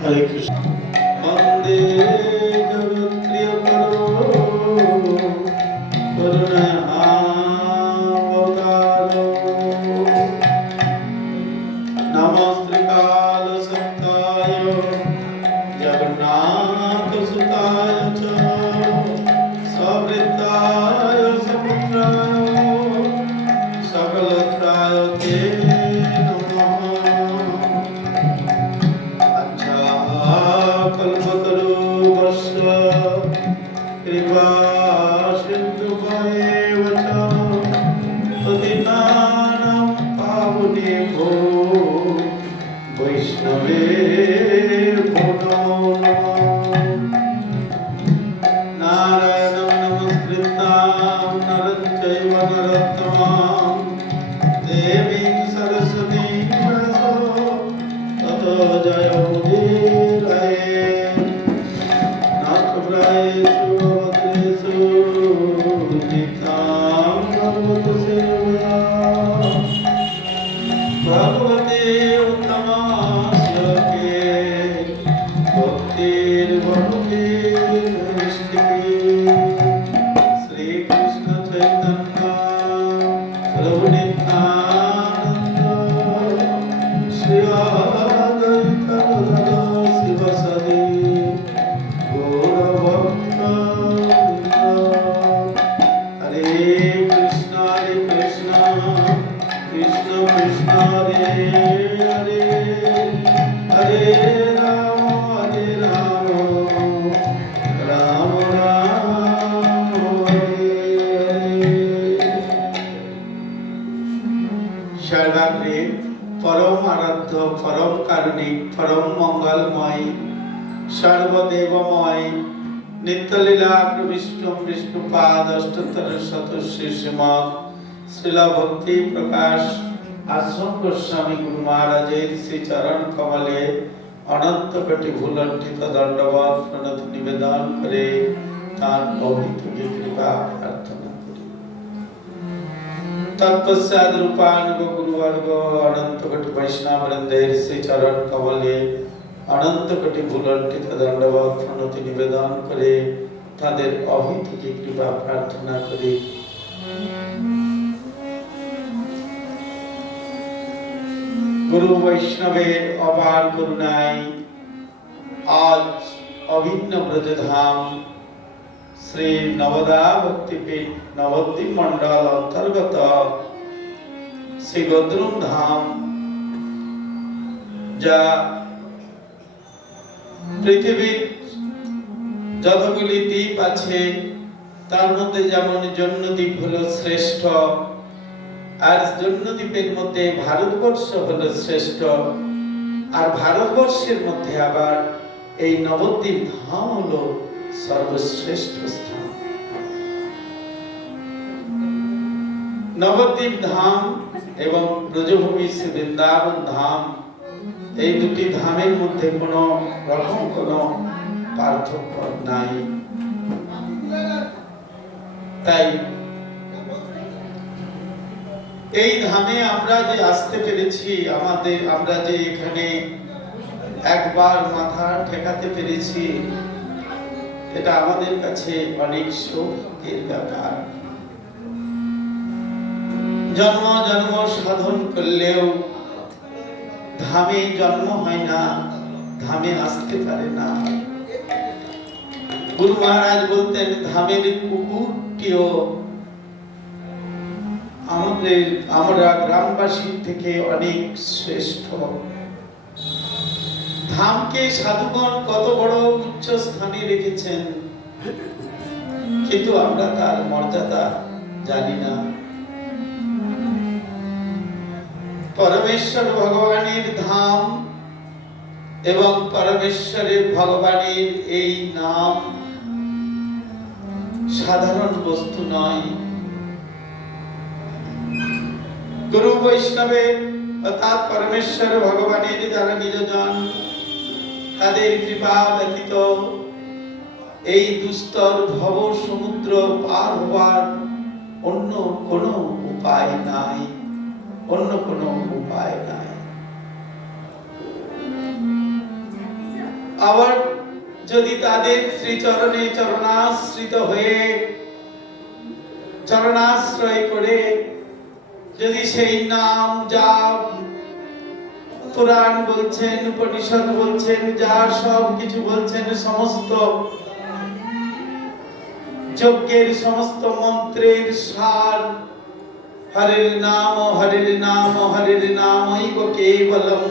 হরে কৃষ্ণ। বন্দে জগৎপ্রিয় করো করুণাবতারো নমস্তে কাল সত্তায় জগন্নাথ সুতায় চ সবৃত্তায় সমুদ্রায় সকলত্রায় তে कृपा सिंधु पतितानां पावनेभ्यो वैष्णवेभ्यो नमो नमः। नारायणं नमस्कृत्य नरं चैव नरोत्तमं देवीं सरस्वतीं व्यासं ततो जयमुदीरये। भगवते उत्तमाश्लोके भक्तिर्भवति नैष्ठिकी। श्री कृष्ण चैतन्य प्रभु नित्यानंद श्री अद्वैत गदाधर शिवासादि गौरभक्त हरे कृष्ण कृष्ण कृष्ण हरे हरे हरे राम राम राम हरे हरे। सर्वाग्रे परम आराध्य परम कारुणिक परम मंगलमय सर्वदेवमय नित्यलीला विष्णु विष्णुपाद अष्टोत्तर शतश्री श्रीमद् श्रील भक्ति प्रकाश आश्रम गोस्वामी गुरु महाराजेर श्री चरण कमले अनंत कोटि भूलंठित दंडवत प्रणति निवेदन करे तार अभित कृपा प्रार्थना करी। तत्पश्चात रूपानुग गुरुवर्ग अनंत कोटि वैष्णव वृंदेर श्री चरण कमले अनंत कोटि भूलंठित दंडवत प्रणति निवेदन करे ताদের अभित कृपा प्रार्थना करी। गुरु वैष्णवेर अपार करुणाय आज अभिन्न ब्रजधाम श्री नवदा भक्तिपीठ नवद्वीप मंडल अंतर्गत श्री गद्रुम धाम जा পৃথিবীর যতগুলি দ্বীপ আছে তার মধ্যে যেমন জন্মদ্বীপ হলো শ্রেষ্ঠ, আর জন্মদ্বীপের মধ্যে ভারতবর্ষ হলো শ্রেষ্ঠ, আর ভারতবর্ষের মধ্যে আবার এই নবদ্বীপ ধাম হলো সর্বশ্রেষ্ঠ স্থান। নবদ্বীপ ধাম এবং ব্রজভূমি শ্রী বৃন্দাবন ধাম এই দুটি ধামের মধ্যে কোনো রকম কোনো পার্থক্য নাই। তাই এই ধামে আমরা যে আসতে পেরেছি, আমরা যে এখানে একবার মাথা ঠেকাতে পেরেছি, এটা আমাদের কাছে অনেক সৌভাগ্যের ব্যাপার। জন্ম জন্ম সাধন করলেও ধামে জন্ম হয় না, ধামে আসতে পারে না। গুরু মহারাজ বলতেন ধামের কুকুরটিও আমরা গ্রামবাসীর থেকে অনেক শ্রেষ্ঠ। ধামকে সাধুগণ কত বড় উচ্চ স্থানে রেখেছেন, কিন্তু আমরা তার মর্যাদা জানি না। পরমেশ্বর ভগবানের ধাম এবং পরমেশ্বরের ভগবানের এই নাম সাধারণ বস্তু নয়। গুরু বৈষ্ণবের অর্থাৎ পরমেশ্বর ভগবানের যারা নিজজন, তাদের কৃপা ব্যতীত এই দুস্তর ভব সমুদ্র পার হওয়ার অন্য কোনো উপায় নাই, অন্য কোনো উপায় নাই। আবার যদি তাদের শ্রীচরণে চরণাশ্রিত হয়ে চরণাশ্রয় করে যদি সেই নাম জাপ, পুরাণ বলছেন, উপনিষদ বলছেন, যা সব কিছু বলছেন, সমস্ত যজ্ঞের সমস্ত মন্ত্রের সার হরির নাম হরির নাম হরির নামৈব কেবলম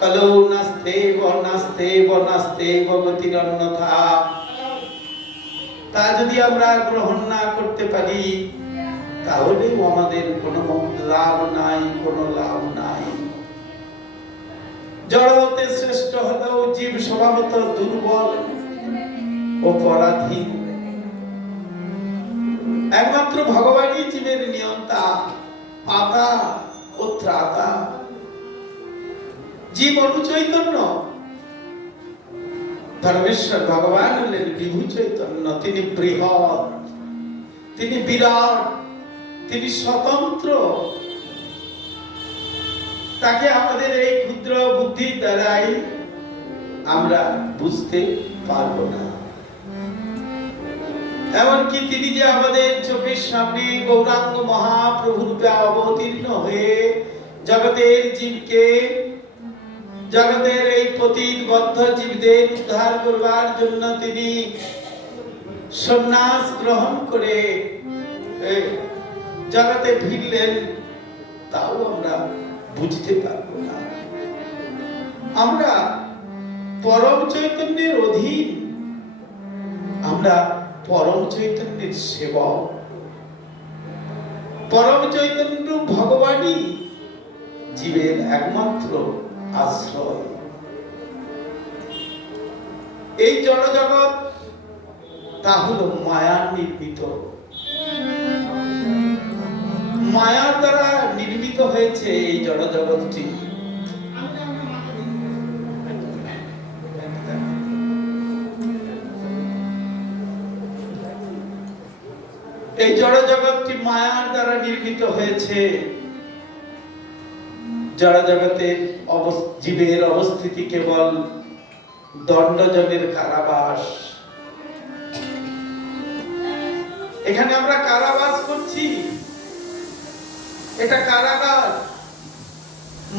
কলৌ নাস্তেব নাস্তেব নাস্তেব গতিরন্যথা, তা যদি আমরা গ্রহণ না করতে পারি তাহলেও আমাদের কোনো লাভ নাই, কোনো লাভ নাই। জড় হতে শ্রেষ্ঠ হলেও জীব স্বভাবত দুর্বল ও পরাধীন। একমাত্র ভগবানই জীবের নিয়ন্তা, পাতা ও ত্রাতা। জীব অনুচৈতন্য, ধর্মেশ্বর ভগবান হলেন বিভু চৈতন্য। তিনি বৃহৎ, তিনি বিরাট, তিনি স্বতন্ত্র। তাকে আমাদের এই ক্ষুদ্র বুদ্ধির দ্বারাই আমরা বুঝতে পারবো না। এমনকি তিনি যে আমাদের চোখের সামনে গৌরাঙ্গ মহাপ্রভু রূপে অবতীর্ণ হয়ে জগতের জীবকে, জগতের এই পতিত বদ্ধ জীবদের উদ্ধার করবার জন্য তিনি সন্ন্যাস গ্রহণ করে জগতে ফিরলেন, তাও আমরা বুঝতে পারবো না। আমরা পরম চৈতন্যের অধীন, আমরা পরম চৈতন্যের সেবক। পরম চৈতন্য ভগবানই জীবের একমাত্র আশ্রয়। এই জড় জগৎ তা হলো মায়ার নির্মিত, মায়ার দ্বারা নির্মিত হয়েছে এই জড় জগৎটি। এই জড় জগৎটি মায়ার দ্বারা নির্মিত হয়েছে। জড় জগতের জীবের অবস্থিতি কেবল দণ্ডজনের কারাবাস। এখানে আমরা কারাবাস করছি, এটা কারাগার।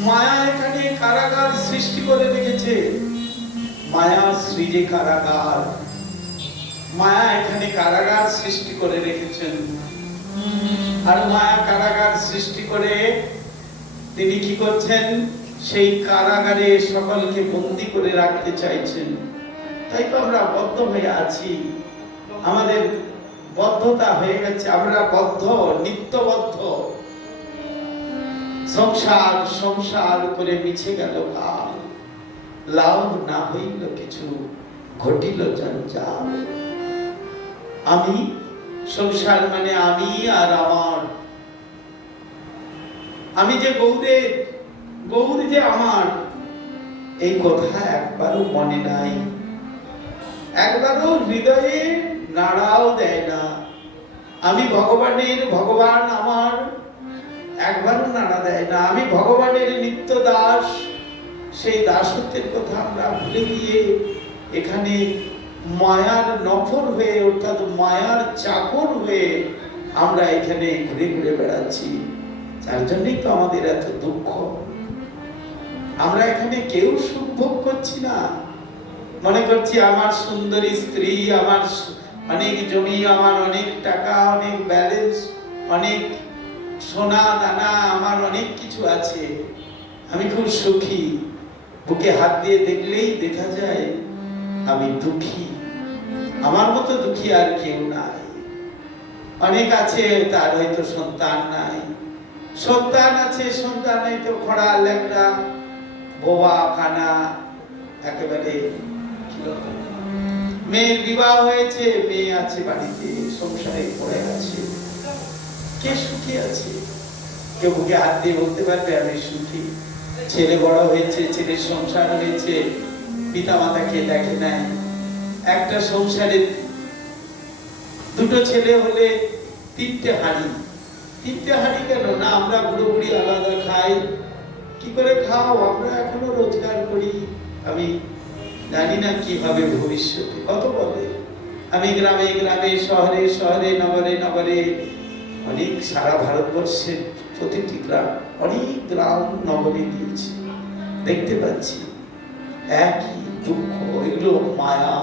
মায়া এখানে কারাগার সৃষ্টি করে রেখেছে। মায়া সৃজে কারাগার, মায়া এখানে কারাগার সৃষ্টি করে রেখেছেন। আর মায়া কারাগার সৃষ্টি করে তিনি কি করছেন? সেই কারাগারে সকলকে বন্দী করে রাখতে চাইছেন। তাই তো আমরা বদ্ধ হয়ে আছি, আমাদের বদ্ধতা হয়ে গেছে, আমরা বদ্ধ, নিত্যবদ্ধ। সংসার সংসার করে মিছে গেল কাল, লাভ না হইল কিছু, ঘটিল জঞ্জাল। আমি, সংসার মানে আমি আর আমার। আমি যে গৌরের, গৌর যে আমার, এই কথা একবারও মনে নাই, একবারও হৃদয়ে নাড়াও দেয় না। আমি ভগবানের, ভগবান আমার, একবারও নাড়া দেয় না। আমি ভগবানের নিত্য দাস, সেই দাসত্বের কথা আমরা ভুলে গিয়ে এখানে মায়ার নফর হয়ে, অর্থাৎ মায়ার চাকর হয়ে আমরা এখানে ঘুরে ঘুরে বেড়াচ্ছি। যার জন্যই তো আমাদের এত দুঃখ। আমরা এখানে কেউ সুখ ভোগ করছি না। মনে করছি আমার সুন্দরী স্ত্রী, আমার অনেক জমি, আমার অনেক টাকা, অনেক ব্যালেন্স, অনেক সোনা দানা, আমার অনেক কিছু আছে, আমি খুব সুখী। বুকে হাত দিয়ে দেখলেই দেখা যায় আমি দুঃখী। আমার মতো দুঃখী আর কেউ নাই। অনেক আছে, তার হয়তো সন্তান নাই, সন্তান আছে, সন্তান হয়তো খোড়া ল্যাংড়া বোবা খানা, একেবারে মেয়ের বিবাহ হয়েছে, মেয়ে আছে বাড়িতে, সংসারে পড়ে আছে। কে সুখী আছে? কেউ বুকে হাত দিয়ে বলতে পারবে আমি সুখী? ছেলে বড় হয়েছে, ছেলের সংসার হয়েছে, পিতা মাতাকে দেখে নাই। একটা সংসারে দুটো ছেলে হলে তিনটে হাঁড়ি। তিনটে হাঁড়ি কেন না? আমরা বুড়ো বুড়ি আলাদা খাই। কি করে খাও? আমরা এখনো রোজগার করি। আমি জানি না কিভাবে ভবিষ্যতে, কত বলে আমি গ্রামে গ্রামে, শহরে শহরে, নগরে নগরে, অনেক সারা ভারতবর্ষের প্রতিটি গ্রাম, অনেক গ্রাম নগরে গিয়েছি, দেখতে পাচ্ছি একই দুঃখ। এগুলো মায়া,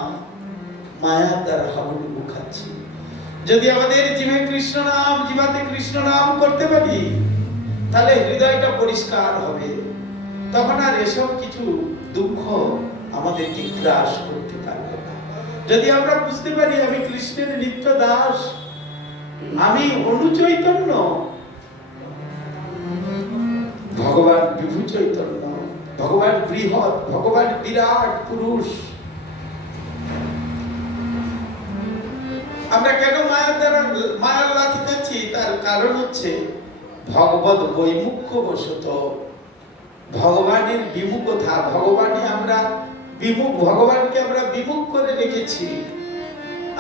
মায়ার দ্বারা হাবুডুবু খাচ্ছি। যদি আমাদের জিভে কৃষ্ণ নাম, জিভাতে কৃষ্ণ নাম করতে পারি, তাহলে হৃদয়টা পরিষ্কার হবে। তখন আর এসব কিছু দুঃখ আমাদেরকে গ্রাস করতে পারবে না। যদি আমরা বুঝতে পারি আমি কৃষ্ণের নিত্য দাস, আমি অনুচৈতন্য, ভগবান বিভু চৈতন্য, ভগবান বৃহৎ, ভগবান বিরাট পুরুষ। আমরা কেন মায়ার দ্বারা মায়ার লাথি খাচ্ছি? তার কারণ হচ্ছে ভগবত বৈমুখ্য বশত, ভগবানের বিমুখতা। ভগবানে আমরা বিমুখ, ভগবানকে আমরা বিমুখ করে রেখেছি।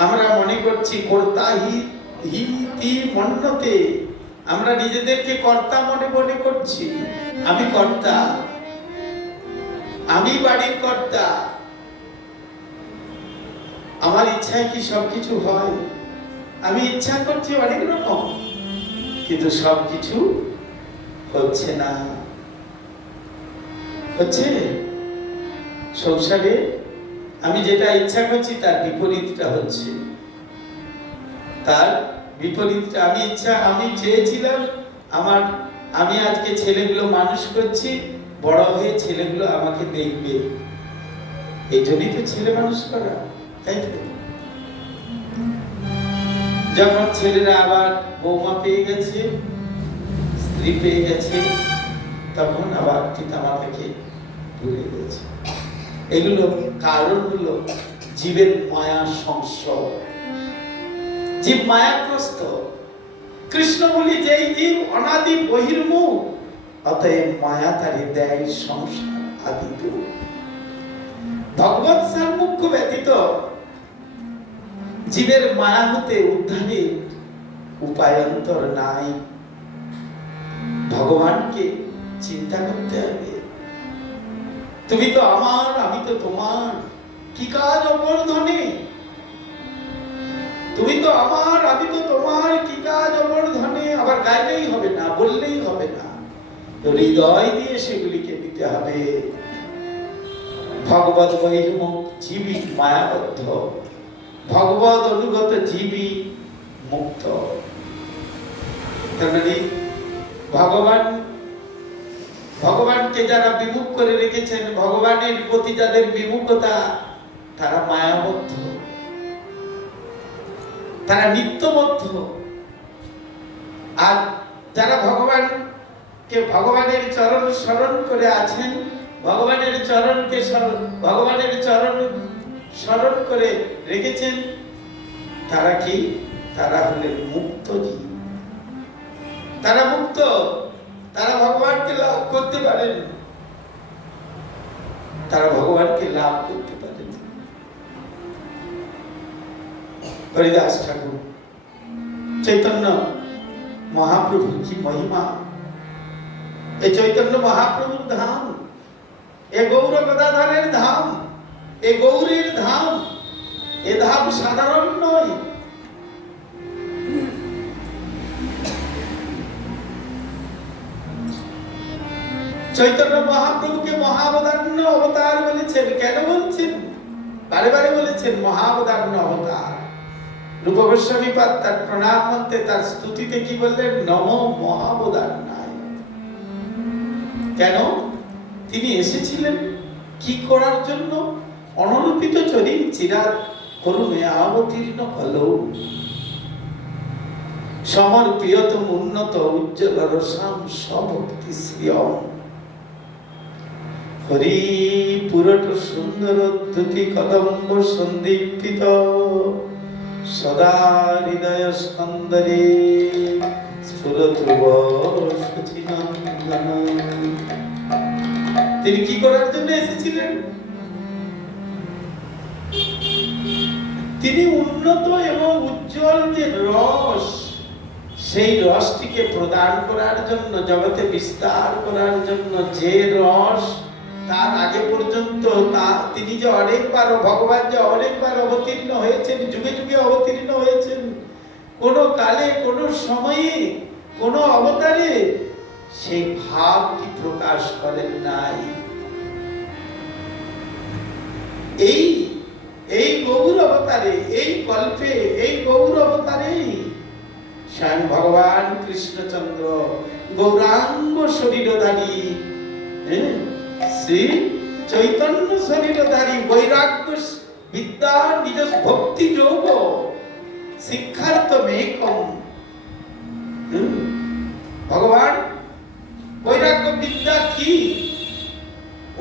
আমরা মনে করছি কর্তা হি মন্যতে, আমরা নিজেদেরকে কর্তা মনে করছি। আমি কর্তা, আমি বাড়ির কর্তা, আমার ইচ্ছায় কি সবকিছু হয়? আমি ইচ্ছা করছি অনেক রকম, কিন্তু সবকিছু হচ্ছে না। হচ্ছে সংসারে আমি যেটা ইচ্ছা করছি তার বিপরীতটা হচ্ছে, তার বিপরীতটা। আমি চেয়েছিলাম আমি আজকে ছেলেগুলো মানুষ করছি, বড় হয়ে ছেলেগুলো আমাকে দেখবে, এই জন্যই তো ছেলে মানুষ করা, তাই তো? যখন ছেলেরা আবার বৌমা পেয়ে গেছে, স্ত্রী পেয়ে গেছে, তখন আবার পিতামাতাকে ভুলে গেছে। এগুলো কারণগুলো জীবের মায়া সংসর্গ, জীব মায়াগ্রস্ত। কৃষ্ণ বলি যেই জীব অনাদি বহির্মুখ, অতএব মায়া তারে দেয় সংসার আদি দূর। ভগবৎ সান্মুখ্য ব্যতীত জীবের মায়া হতে উদ্ধারের উপায়ন্তর নাই। ভগবানকে চিন্তা করতে হবে, তুমি তো আমার, আমি তো তোমার, কি কাজ অপর ধনে? তুমি তো আমার, আমি তো তোমার, কি কাজ অপর ধনে? আবার গাইলেই হবে না, বললেই হবে না, হৃদয় দিয়ে সেগুলিকে দিতে হবে। ভগবত বহির্মুখ জীবী মায়াবদ্ধ, ভগবত অনুগত জীবী মুক্ত। ভগবানকে যারা বিমুখ করে রেখেছেন, ভগবানের প্রতি যাদের বিমুখতা, তারা মায়াবদ্ধ, তারা নিত্যবদ্ধ। আর যারা ভগবানের চরণ স্মরণ করে আছেন, ভগবানের চরণ স্মরণ করে রেখেছেন, তারা কি? তারা হলেন মুক্ত জীব। তারা মুক্ত, তারা ভগবানকে লাভ করতে পারেন, তারা ভগবানকে লাভ করতে পারেন। হরিদাস ঠাকুর, চৈতন্য মহাপ্রভুর কি মহিমা! এই চৈতন্য মহাপ্রভুর ধাম, এ গৌর গদাধরের ধাম, এ গৌরীর ধাম, এ ধাম সাধারণ নয়। চৈতন্য মহাপ্রভুকে মহাবদান্য অবতার বলেছেন। কেন বলছেন? বারে বারে বলেছেন মহাবদান্য অবতার। রূপ গোস্বামী পাদ তার প্রণাম মন্ত্রে, তার স্তুতিতে কি বললেন? নমো মহাবদান্যায়। কেন? তিনি এসেছিলেন কি করার জন্য? অনরূপিত চরিম চিরাত করুণে অবতীর্ণ হলো, সমর প্রিয়তম উন্নত উজ্জ্বল রসাম সভক্তি শ্রিয়ম হরি পুরট সুন্দর দ্যুতি কদম্ব সন্দীপ্তিত সদা হৃদয় স্কন্দরে স্ফুরধ্রুব সচিনন্দন। তিনি কি করার জন্য এসেছিলেন? তিনি উন্নত এবং উজ্জ্বল যে রস, সেই রসটিকে প্রদান করার জন্য, জগতে বিস্তার করার জন্য, যে রস তার আগে পর্যন্ত তিনি যে অনেকবার, ভগবান যে অনেকবার অবতীর্ণ হয়েছেন, যুগে যুগে অবতীর্ণ হয়েছেন, কোন কালে কোন সময়ে কোন অবতারে সেই ভাবটি প্রকাশ করেন নাই। এই গৌর অবতারে, এই কল্পে, এই গৌর অবতারে স্বয়ং ভগবান কৃষ্ণচন্দ্র গৌরাঙ্গ শরীরধারী, শ্রী চৈতন্য শরীরধারী, বৈরাগ্য বিদ্যা নিজ ভক্তি যোগ শিক্ষার্থ মেকম। ভগবান বৈরাগ্য বিদ্যা কি,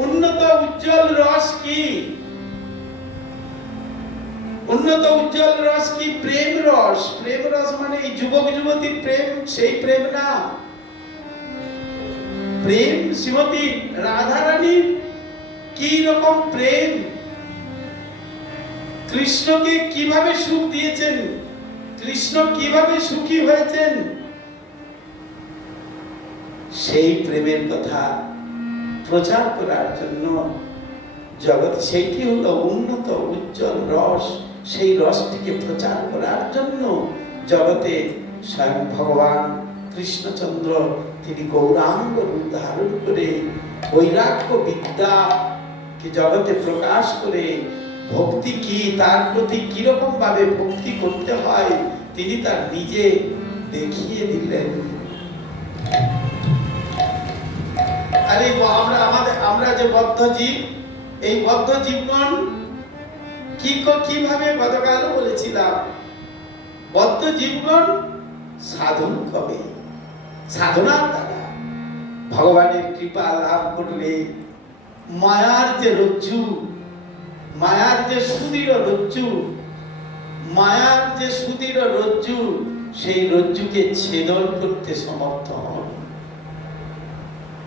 উন্নত উজ্জ্বল রস কি, উন্নত উজ্জ্বল রস কি? প্রেম রস। প্রেম রস মানে এই যুবক যুবতীর প্রেম, সেই প্রেম না। প্রেম শ্রীমতী রাধারানীর কি রকম প্রেম, কৃষ্ণকে কিভাবে সুখ দিয়েছেন, কৃষ্ণ কিভাবে সুখী হয়েছেন, সেই প্রেমের কথা প্রচার করার জন্য জগৎ, সেইটি হলো উন্নত উজ্জ্বল রস। সেই রসটিকে প্রচার করার জন্য জগতে স্বয়ং ভগবান কৃষ্ণচন্দ্র তিনি গৌরাঙ্গ রূপ ধারণ করে বৈরাগ্য বিদ্যাকে জগতে প্রকাশ করে ভক্তি কি, তার প্রতি কিরকম ভাবে ভক্তি করতে হয় তিনি তার নিজে দেখিয়ে দিলেন। আরে আমরা যে বদ্ধ জীব, এই বদ্ধ জীবগণ কিভাবে গতকাল বলেছিলাম, বদ্ধ জীবগণ সাধন কবে, সাধনার দ্বারা ভগবানের কৃপা লাভ করলে মায়ার যে রজ্জু, মায়ার যে সুদৃঢ় রজ্জু, মায়ার যে সুদৃঢ় রজ্জু, সেই রজ্জুকে ছেদন করতে সমর্থ হন।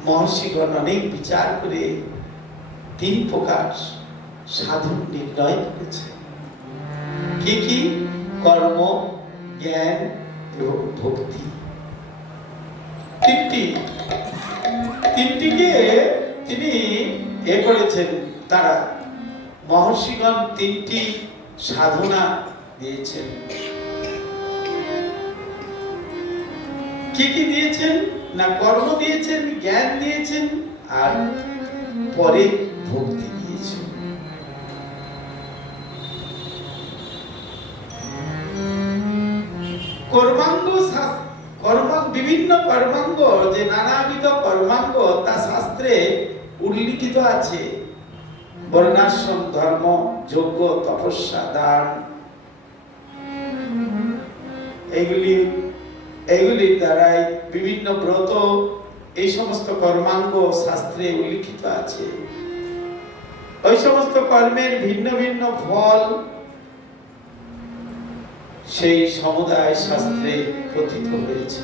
মহর্ষিগণ অনেক বিচার করে 3 প্রকার সাধন নির্ণয় করেছে। কি কি? কর্ম, জ্ঞান এবং ভক্তি। তিনটিকে তিনি করেছেন। তারা মহর্ষিগণ 3টি সাধনা দিয়েছেন। কি কি দিয়েছেন না? কর্ম দিয়েছেন, জ্ঞান দিয়েছেন, আর পরে ভক্তি দিয়েছেন। বিভিন্ন কর্মাঙ্গ, যে নানাবিধ কর্মাঙ্গ তা শাস্ত্রে উল্লিখিত আছে। বর্ণাশ্রম ধর্ম, যজ্ঞ, তপস্যা, দান, এগুলির দ্বারাই বিভিন্ন ব্রত, এই সমস্ত কর্মাঙ্গ শাস্ত্রে উল্লিখিত আছে। ওই সমস্ত কর্মের ভিন্ন ভিন্ন ফল সেই সমুদায় শাস্ত্রে কথিত হয়েছে।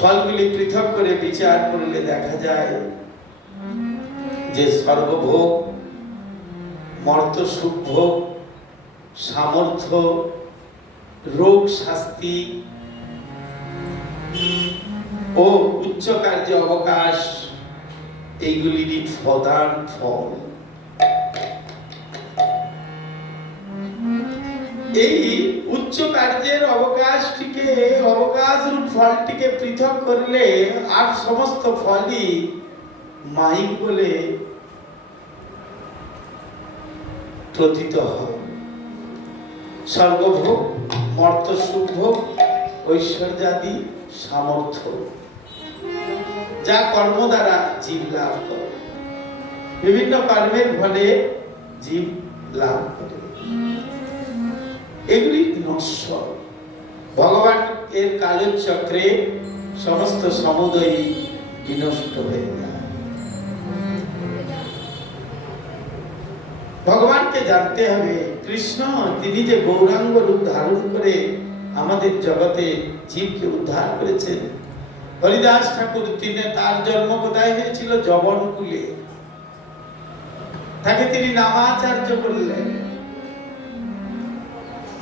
ফলগুলি পৃথক করে বিচার করলে দেখা যায় যে স্বর্গভোগ, মর্ত্য সুখভোগ, সামর্থ্য, রোগ শাস্তি ও উচ্চ কার্য অবকাশ, এইগুলিরই প্রধান ফল। এই উচ্চ কার্যের অবকাশটিকে, অবকাশ রূপ ফলটিকে পৃথক করলে আর সমস্ত ফলই মাইক বলে প্রতীত হয়। স্বর্গভোগ, মর্ত্য সুখভোগ, ঐশ্বর্যাদি, সামর্থ্য, যা কর্ম দ্বারা জীব লাভ করে, বিভিন্ন কর্মের ফলে জীব লাভ করে, এগুলি নশ্বর। ভগবান এর কালচক্রে সমস্ত সমুদয় বিনষ্ট হয়ে যায়। ভগবানকে জানতে হবে, কৃষ্ণ তিনি যে গৌরাঙ্গ রূপ ধারণ করে আমাদের জগতে জীবকে উদ্ধার করেছেন। হরিদাস ঠাকুর তার জন্ম কোথায় হয়েছিল? যবনকুলে। তাকে তিনি নামাচার্য করলেন।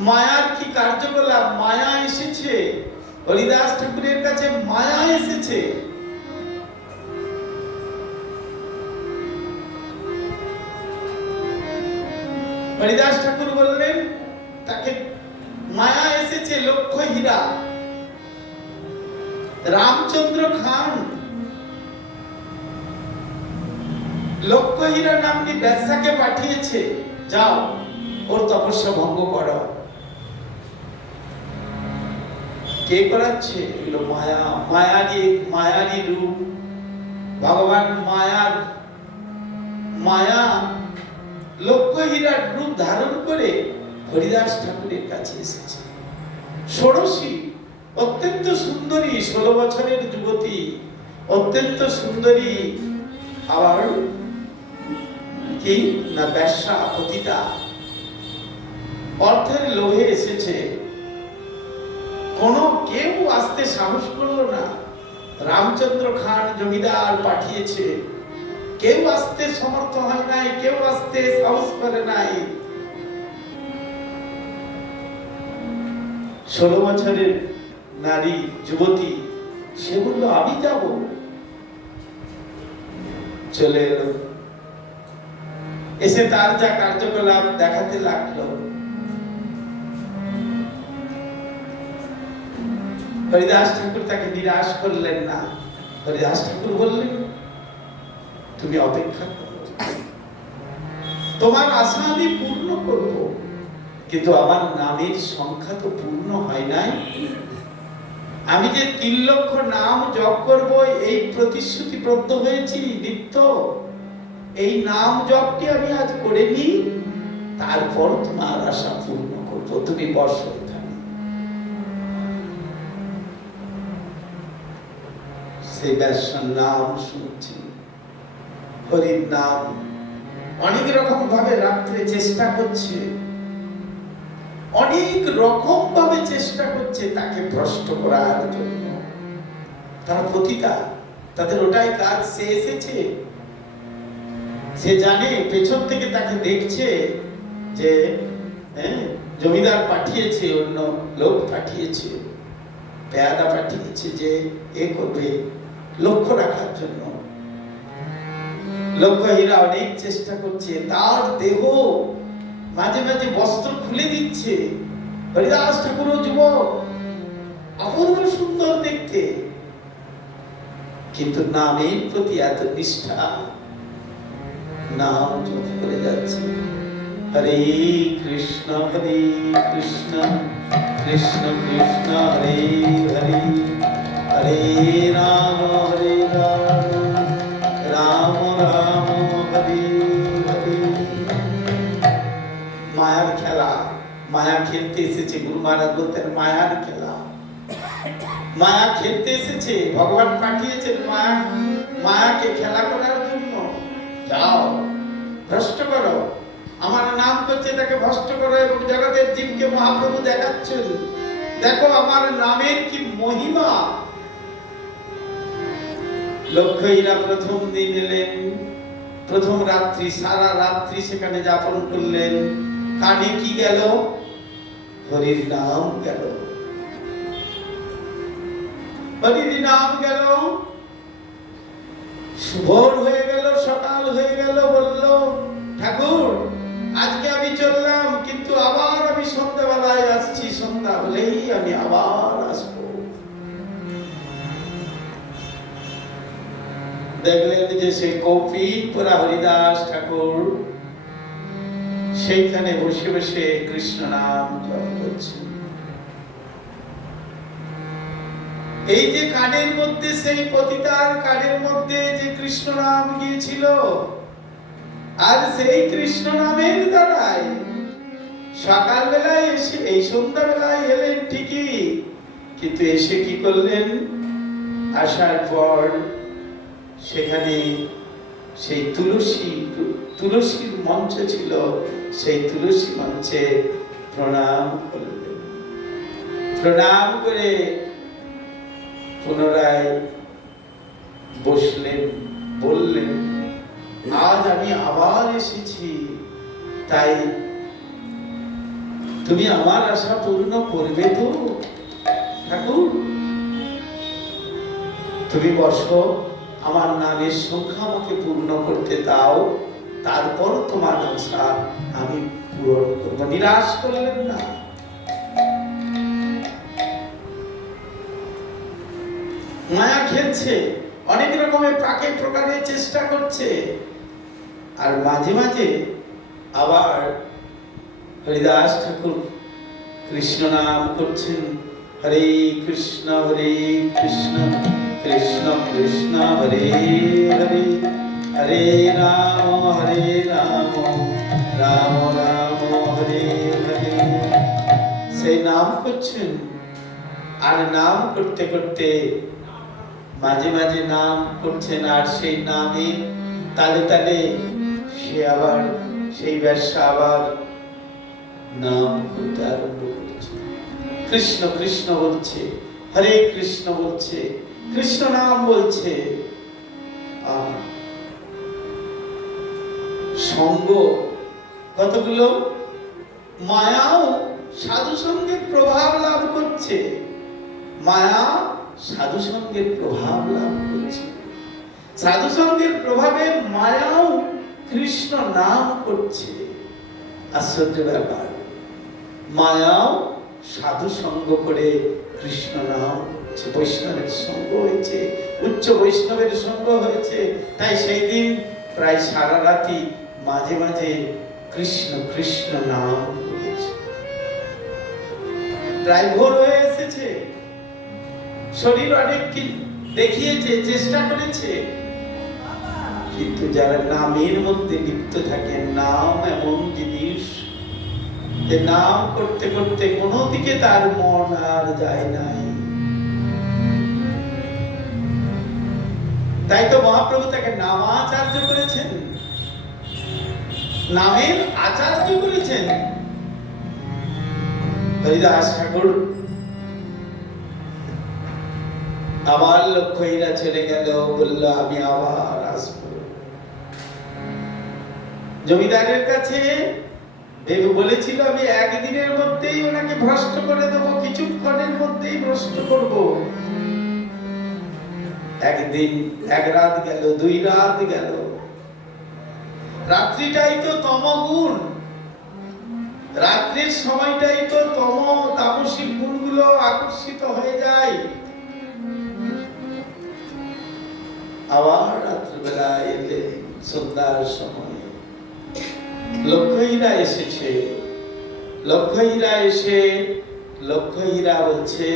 মায়ার কি কার্যকলাপ? মায়া এসেছে হরিদাস ঠাকুরের কাছে, মায়া এসেছে। হরিদাস ঠাকুর বললেন তাকে মায়া এসেছে লক্ষ্য হীরা। রামচন্দ্র খান লক্ষ্য হীরা নামটি ব্যবসাকে পাঠিয়েছে, যাও ওর তপস্যা ভঙ্গ করো। কে করাচ্ছে? এগুলো মায়া, মায়ারই রূপ। ভগবান মায়া লক্ষ্য হীরার রূপ ধারণ করে হরিদাস ঠাকুরের কাছে এসেছে। ষোড়শী, অত্যন্ত সুন্দরী, 16 বছরের যুবতী, অত্যন্ত সুন্দরী, আবার কি না ব্যবসা পতিতা, অর্থের লোভে এসেছে। কেউ আসতে সাহস করলো না। রামচন্দ্র খান জমিদার পাঠিয়েছে, কেউ আসতে সমর্থ হয় নাই, কেউ আসতে সাহস করে নাই। 16 বছরের নারী যুবতী, সে বলল আমি যাব। চলে এলো, এসে তার যা কার্যকলাপ দেখাতে লাগলো। হরিদাস ঠাকুর তাকে নিরাশ করলেন না। হরিদাস ঠাকুর বললেন তুমি অপেক্ষা করো, তোমার আশা আমি পূর্ণ করব, কিন্তু আমার নামের সংখ্যা তো পূর্ণ হয় নাই। আমি যে 3 লক্ষ নাম জপ করব এই প্রতিশ্রুতিবদ্ধ হয়েছি নিত্য, এই নাম জপটি আমি আজ করে নি, তারপর তোমার আশা পূর্ণ করব, তুমি বসো এখানে। সেই ব্যবসার নাম শুনছি, হরির নাম, অনেক রকম ভাবে রাত্রে চেষ্টা করছে, অনেক রকম ভাবে চেষ্টা করছে তাকে ভ্রষ্ট করার জন্য। তারা পতিতা, তাদের ওটাই কাজ। সে এসেছে, সে জানে পেছন থেকে তাকে দেখছে যে জমিদার পাঠিয়েছে, অন্য লোক পাঠিয়েছে, পেয়াদা পাঠিয়েছে যে এ করবে, লক্ষ্য রাখার জন্য। লক্ষ্য হীরা অনেক চেষ্টা করছে, তার দেহ মাঝে মাঝে বস্ত্র খুলে দিচ্ছে। হরিদাস ঠাকুর যুবক, অপূর্ব সুন্দর দেখতে, কিন্তু নামের প্রতি এত নিষ্ঠা, নাম জপ করে যাচ্ছে। হরে কৃষ্ণ কৃষ্ণ কৃষ্ণ হরে হরে, হরে রাম রাম রাম হরে হরে। মায়ার খেলা, মায়া খেলতে এসেছে। গুরু মহারাজ বলতেন মায়ার খেলা, মায়া খেলতে এসেছে। ভগবান পাঠিয়েছেন মায়াকে খেলা করার জন্য। যাও ভ্রষ্ট করো, আমার নাম করছে তাকে ভ্রষ্ট করো, এবং জগতের জীবকে মহাপ্রভু দেখাচ্ছেন দেখো আমার নামের কি মহিমা। লক্ষ্য হীরা প্রথম দিন এলেন, প্রথম রাত্রি, সারা রাত্রি সেখানে যাপন করলেন। কানে কি গেল? হরির নাম গেল, হরির নাম গেল। ভোর হয়ে গেল, সকাল হয়ে গেল। বলল ঠাকুর আজকে আমি চললাম, কিন্তু আবার আমি সন্ধ্যাবেলায় আসছি, সন্ধ্যা হলেই আমি আবার আসবো। দেখলেন যে সে কৌপিন পরা হরিদাস ঠাকুর সেইখানে বসে বসে কৃষ্ণ নাম জপ করছে। এই যে কানের মধ্যে, সেই পতিতার কানের মধ্যে যে কৃষ্ণ নাম গিয়েছিল, আর সেই কৃষ্ণ নামের দ্বারাই সকাল বেলায় এসে, এই সন্ধ্যা বেলায় এলেন ঠিকই, কিন্তু এসে কি করলেন? আসার পর সেখানে সেই তুলসীর মঞ্চ ছিল, সেই তুলসী মঞ্চে প্রণাম করলেন। প্রণাম করে পুনরায় বসলেন, বললেন আজ আমি আবার এসেছি, তাই তুমি আমার আশা পূর্ণ করবে তো ঠাকুর? তুমি বসো, আমার নামের সংখ্যা আমাকে পূর্ণ করতে দাও। তারপর তোমার আশা আমি পূরণ করব। নিরাশ করলেন না। মায়া খেলছে, অনেক রকমের পাকে প্রকারে চেষ্টা করছে, আর মাঝে মাঝে আবার হরিদাস ঠাকুর কৃষ্ণ নাম করছেন, হরে কৃষ্ণ কৃষ্ণ কৃষ্ণ হরে হরে, হরে রাম রাম রাম হরে হরে। সেই নাম করছেন, আর নাম করতে করতে মাঝে মাঝে নাম করছেন, আর সেই নামে তালে তালে সে আবার সেই ব্যবসা আবার নাম করতে আরম্ভ করছে। কৃষ্ণ কৃষ্ণ বলছে, হরে কৃষ্ণ বলছে, কৃষ্ণ নাম বলছে। আর সঙ্গ কতগুলো, মায়াও সাধু সঙ্গের প্রভাব লাভ করছে, মায়া সাধু সঙ্গের প্রভাব লাভ করছে। সাধু সঙ্গের প্রভাবে মায়াও কৃষ্ণ নাম করছে। আশ্চর্য ব্যাপার, মায়াও সাধু সঙ্গ করে কৃষ্ণ নাম করছে। বৈষ্ণবের সঙ্গ হয়েছে, উচ্চ বৈষ্ণবের সঙ্গ হয়েছে। তাই সেই দিন প্রায় সারা রাতি মাঝে মাঝে কৃষ্ণ কৃষ্ণ নাম করেছে। প্রায় ভোর হয়ে এসেছে, শরীর অনেক দেখিয়েছে, চেষ্টা করেছে, কিন্তু যারা নামের মধ্যে লিপ্ত থাকে, নাম এমন জিনিস যে নাম করতে করতে কোনো দিকে তার মন আর যায় নাই। তাই তো মহাপ্রভু তাকে নামাচার্য করেছেন, নামের আচার্য করেছেন। হরিদাস ঠাকুর আবার লক্ষ্যহীরা চলে গেল, বলল আমি আবার আসবো। জমিদারের কাছে দেব বলেছিল আমি একদিনের মধ্যেই ওনাকে ভ্রষ্ট করে দেবো, কিছুক্ষণের মধ্যেই ভ্রষ্ট করব। একদিন, এক রাত গেল, 2 রাত গেল। রাত্রিটাই তো তমগুণ, রাত্রির সময়টাই তো তামসিক গুণগুলো আকর্ষিত হয়ে যায়। আবার রাত্রিবেলা এলে, সন্ধ্যার সময় লক্ষ্যহীরা এসেছে। লক্ষ্যহীরা এসে লক্ষ্যহীরা বলছে,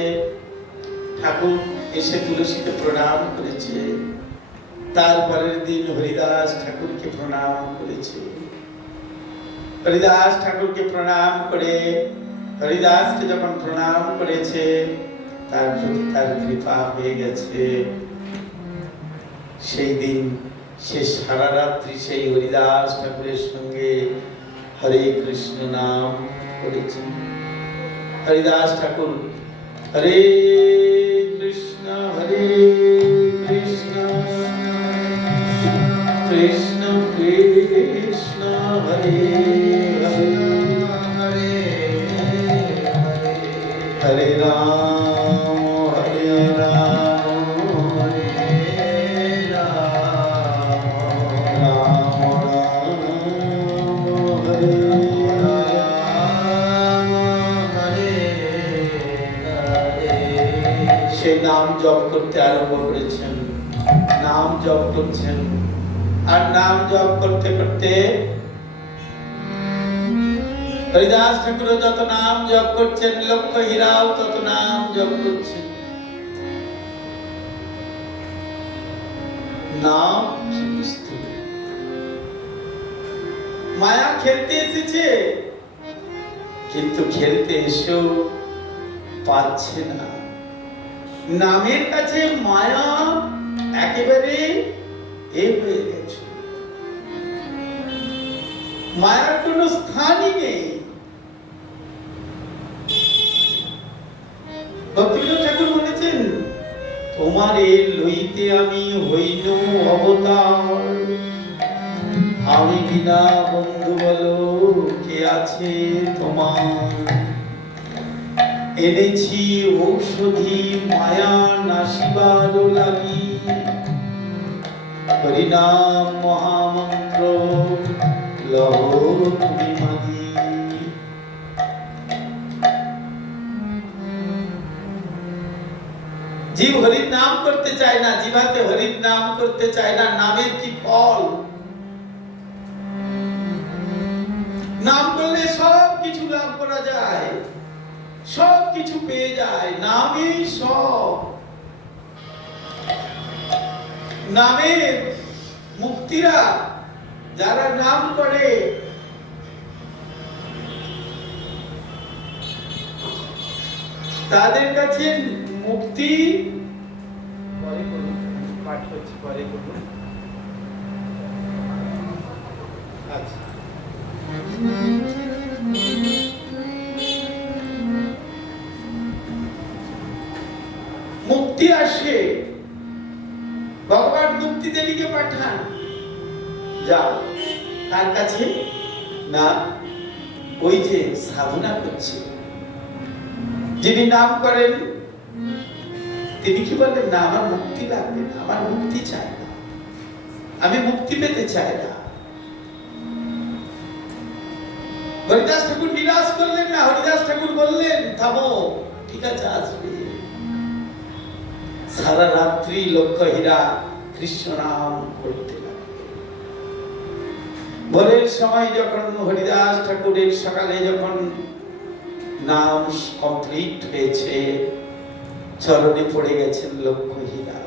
ঠাকুর এসে তুলসীকে প্রণাম করেছে। তারপরের দিন হরিদাস ঠাকুরকে প্রণাম করেছে। হরিদাস ঠাকুরকে প্রণাম করে, হরিদাসকে যখন প্রণাম করেছে, তার প্রতি তার কৃপা হয়ে গেছে। সেই দিন সে সারা রাত্রি সেই হরিদাস ঠাকুরের সঙ্গে হরে কৃষ্ণ নাম করেছে। হরিদাস ঠাকুর হরে কৃষ্ণ কৃষ্ণ কৃষ্ণ হরে হরে, হরে রাম নাম জপ করতে আরম্ভ করেছেন, নাম জপ করছেন। আর নাম জপ করতে করতে হরিদাস ঠাকুর যত নাম জপ করছেন, লক্ষ্যহীরাও তত নাম জপ করছেন। নাম কি বস্তু? মায়া খেলতে এসেছে, কিন্তু খেলতে এসেও পাচ্ছে না। নামের কাছে মায়া একেবারে হয়ে গেছে, মায়ার কোনো স্থানই নেই। ভক্তিবিনোদ ঠাকুর বলেছেন, তোমারে লইতে আমি হইল অবতার, আমি বিনা বন্ধু বলো কে আছে তোমার। এনেছি ঔষধি মায়া নাশিবার লাগি, হরিনাম মহামন্ত্র লহো তুমি মাগি। জীব হরির নাম করতে চায় না, জিভাতে হরির নাম করতে চায় না। নামের কি ফল? নাম করলে সব কিছু লাভ করা যায়, সব কিছু পেয়ে যায়। নামই সব। নামের মুক্তিরা যারা নাম করে তাদের কাছে মুক্তি পরে করুন, পাঠ হচ্ছে পরে করুন। আচ্ছা, মুক্তি আসে, ভগবান মুক্তি দেবীকে পাঠান, যাও তার কাছে। না, ওই যে সাধনা করছে, যিনি নাম করেন তিনি কি বলেন? না, আমার মুক্তি লাগবে না, আমার মুক্তি চাই না, আমি মুক্তি পেতে চাই না। হরিদাস ঠাকুর নিরাশ করলেন না। হরিদাস ঠাকুর বললেন, থামো, ঠিক আছে, আসবে। সারা রাত্রি লক্ষ্য হীরা কৃষ্ণ নাম করতে লাগলেন। ভোরের সময় যখন হরিদাস ঠাকুরের সকালে যখন নাম কমপ্লিট হয়েছে, চরণে পড়ে গেছেন লক্ষ্য হীরা।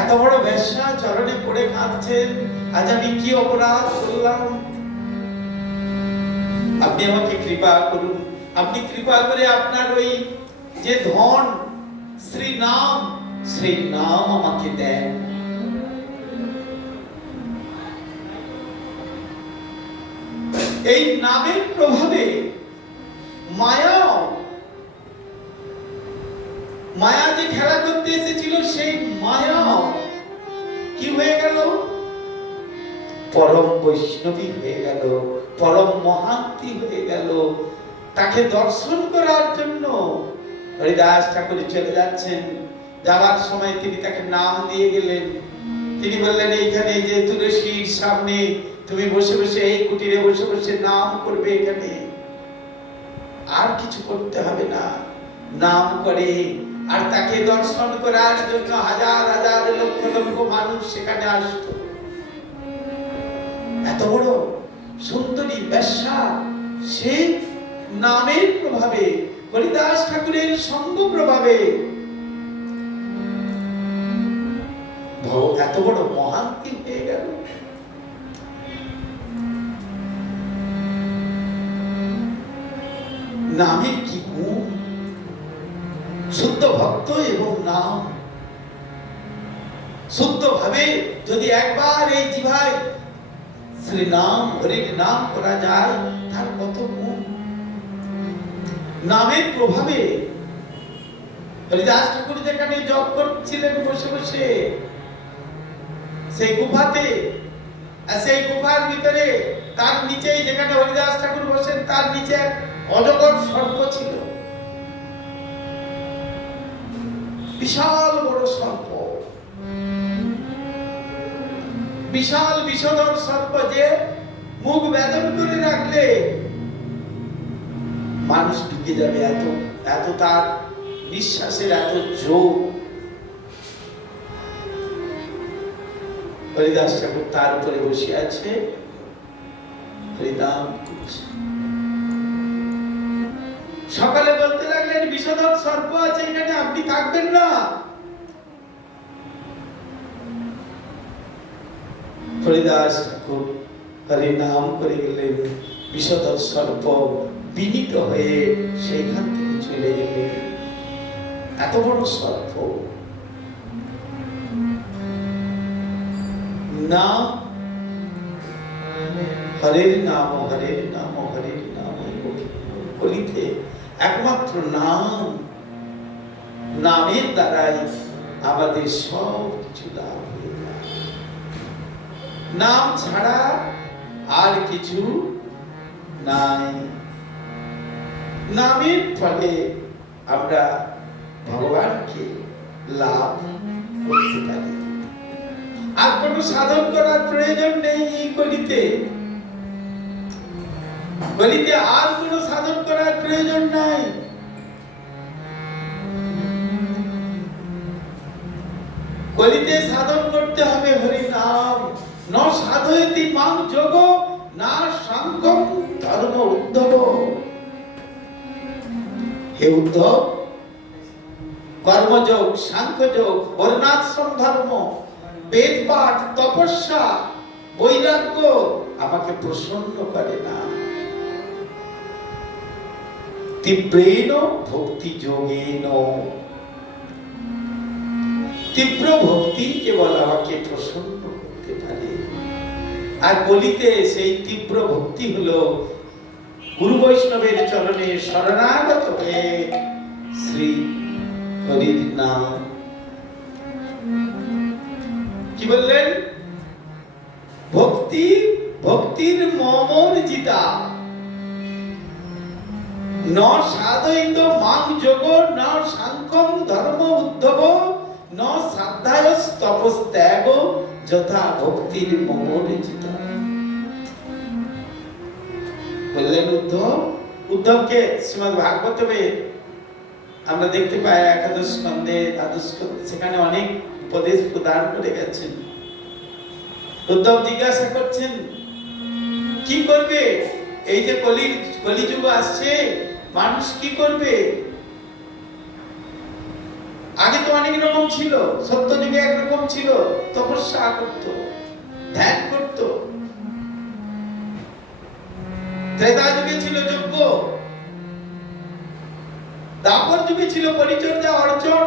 এত বড় বেশ্যা চরণে পড়ে কাঁদছেন, আজ আমি কি অপরাধ করলাম? আপনি আমাকে কৃপা করুন, আপনি কৃপা করে আপনার ওই যে ধন শ্রী নাম, সেই নাম আমাকে দেন। এই নামের প্রভাবে মায়া যে খেলা করতে এসেছিল, সেই মায়া কি হয়ে গেল? পরম বৈষ্ণবী হয়ে গেল, পরম মহান্তি হয়ে গেল। তাকে দর্শন করার জন্য হরিদাস ঠাকুর চলে যাচ্ছেন। যাওয়ার সময় তিনি তাকে নাম দিয়ে গেলেন। তিনি বললেন, এইখানে যে তুলসীর সামনে তুমি বসে বসে, এই কুটিরে বসে বসে নাম করবে, এখানে আর কিছু করতে হবে না। নাম করে, আর তাকে দর্শন করার জন্য হাজার হাজার লক্ষ লক্ষ মানুষ সেখানে আসতো। এত বড় সুন্দরী বেশ্যা, সে নামের প্রভাবে, হরিদাস ঠাকুরের সঙ্গ প্রভাবে এত বড় মহান্তি হয়ে গেল। নামের কি গুণ! শুদ্ধ ভক্ত এবং নাম শুদ্ধ ভাবে যদি একবার এই জিভায় শ্রী নাম, হরির নাম করা যায়, তার কত গুণ! নামের প্রভাবে হরিদাস ঠাকুর যেখানে জপ করছিলেন বসে বসে, সেই গুফাতে, সেই গুফার ভিতরে তার নিচেই যেখানে হরিদাস ঠাকুর বসেন, তার নিচে এক অজগর সর্প ছিল। বিশাল বড় সর্প, বিশাল বিষধর সর্প, যে মুখ বেদন করে রাখলে মানুষ ঢুকে যাবে, এত এত তার নিঃশ্বাসের এত জোর। হরিদাস ঠাকুর তার উপরে বসে আছে, হরিনাম করছে। সকালে বলতে লাগলেন, বিষধর সর্প আছে এখানে, আপনি থাকবেন না। হরিদাস ঠাকুর হরিনাম করে গেলেন। বিষধর সর্প বিনীত হয়ে সেইখান থেকে চলে গেলেন। এত বড় সর্প, নাম, হরের নাম, হরের নাম, হরের নাম। কলিতে একমাত্র নাম, নামের দ্বারাই আমাদের সব কিছু লাভ হয়ে যায়। নাম ছাড়া আর কিছু নাই। নামের ফলে আমরা ভগবানকে লাভ করতে পারি। আর কোনো সাধন করার প্রয়োজন নেই এই কলিতে। কলিতে আর কোনো সাধন করার প্রয়োজন নাই। কলিতে সাধন করতে হবে হরি নাম। ন সাধয়তি মাং যোগ না সাংঘম ধর্ম উদ্ধব। হে উদ্ধব, কর্মযোগ, সাংখ্যযোগ, বর্ণাশ্রম ধর্ম, বেদ পাঠ, তপস্যা, বৈরাগ্য আমাকে প্রসন্ন করে না। তীব্রেণ ভক্তি যোগেন, তীব্র ভক্তি কেবল আমাকে প্রসন্ন করতে পারে। আর কলিতে সেই তীব্র ভক্তি হলো গুরু বৈষ্ণবের চরণে শরণাগত হয়ে শ্রী হরির নাম। কি বললেন? ভক্তি ভক্তির মমর্জিতা, ন সাধয়িত মাং যোগ ন সাংখ্যং ধর্ম উদ্ধব ন শ্রদ্ধায় তপস্ত্যাগ যথা ভক্তির মমর্জিতা। বললেন উদ্ধব। উদ্ধবকে শ্রীমদ্ ভাগবতমে আমরা দেখতে পাই একাদশ স্কন্ধে, দ্বাদশ স্কন্ধে, সেখানে অনেক উপদেশ প্রদান করে গেছেন। উদ্ধব জিজ্ঞাসা করছেন কি করবে? এই যে কলিযুগ আসছে, মানুষ কি করবে? আগে তো অনেক রকম ছিল। সত্য যুগে একরকম ছিল, তপস্যা করত, ধ্যান করত। ত্রেতা যুগে ছিল যজ্ঞ, দাপর যুগে ছিল পরিচর্যা, অর্জন।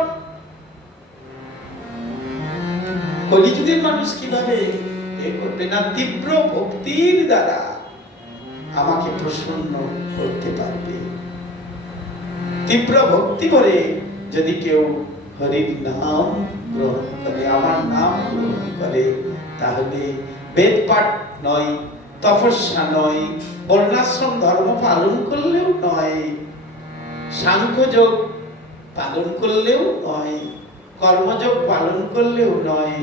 কলিযুগের মানুষ কিভাবে এ করবে? না তীব্র ভক্তির দ্বারা আমাকে প্রসন্ন করতে পারবে। তীব্র ভক্তি করে যদি কেউ হরির নাম গ্রহণ করে, আমার নাম গ্রহণ করে, তাহলে বেদ পাঠ নয়, তপস্যা নয়, বর্ণাশ্রম ধর্ম পালন করলেও নয়, সাংখ্যযোগ পালন করলেও নয়, কর্মযোগ পালন করলেও নয়,